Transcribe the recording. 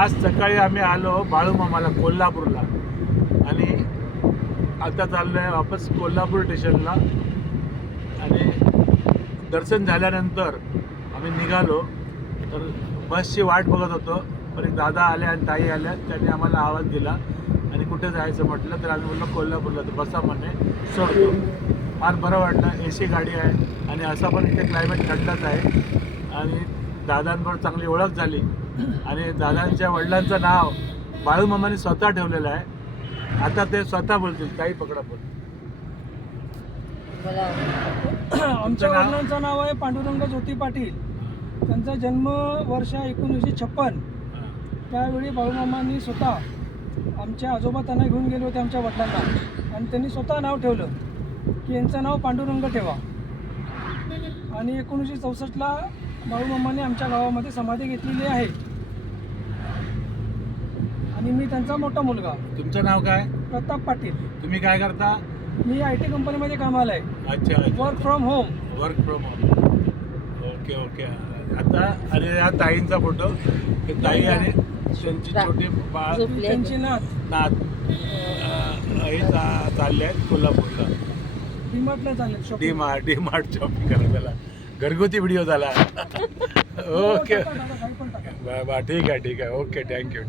आज सकाळी आम्ही आलो बाळूमामाला कोल्हापूरला आणि आता चाललो आहे वापस कोल्हापूर स्टेशनला. आणि दर्शन झाल्यानंतर आम्ही निघालो तर बसची वाट बघत होतो. पण एक दादा आले आणि ताई आल्या, त्यांनी आम्हाला आवाज दिला आणि कुठे जायचं म्हटलं तर आम्ही बोललो कोल्हापूरला. तर बसा म्हणे सोडतो. फार बरं वाटलं, AC गाडी आहे आणि असा पण इथे क्लायमेट थंडच आहे. आणि दादांबरोबर चांगली ओळख झाली आणि दादांच्या वडिलांचं नाव बाळूमामाने स्वतः ठेवलेलं आहे. आता ते स्वतः बोलतील. ताई पकडा बोल. आमच्या वडिलांचं नाव आहे पांडुरंग ज्योती पाटील. त्यांचा जन्म वर्ष 1956. त्यावेळी बाळूमामांनी स्वतः आमच्या आजोबा त्यांना घेऊन गेले होते आमच्या वडिलांना आणि त्यांनी स्वतः नाव ठेवलं की यांचं नाव पांडुरंग ठेवा. आणि 1964ला बाळूमामांनी आमच्या गावामध्ये समाधी घेतलेली आहे आणि मी त्यांचा मोठा मुलगा. तुमचं नाव काय? प्रताप पाटील. तुम्ही काय करता? मी IT कंपनीमध्ये कामाला आहे. अच्छा, work from home. Work from home. Okay okay. आता आणि या ताईंचा फोटो, ताई आणि त्यांची छोटी बाळ, त्यांची नात हे चालले आहेत कोल्हापूरला. डीमार्टला चालले शॉपिंग. डीमार्ट शॉपिंग करा. त्याला घरगुती व्हिडिओ झाला. ओके, ठीक आहे. Okay, thank you.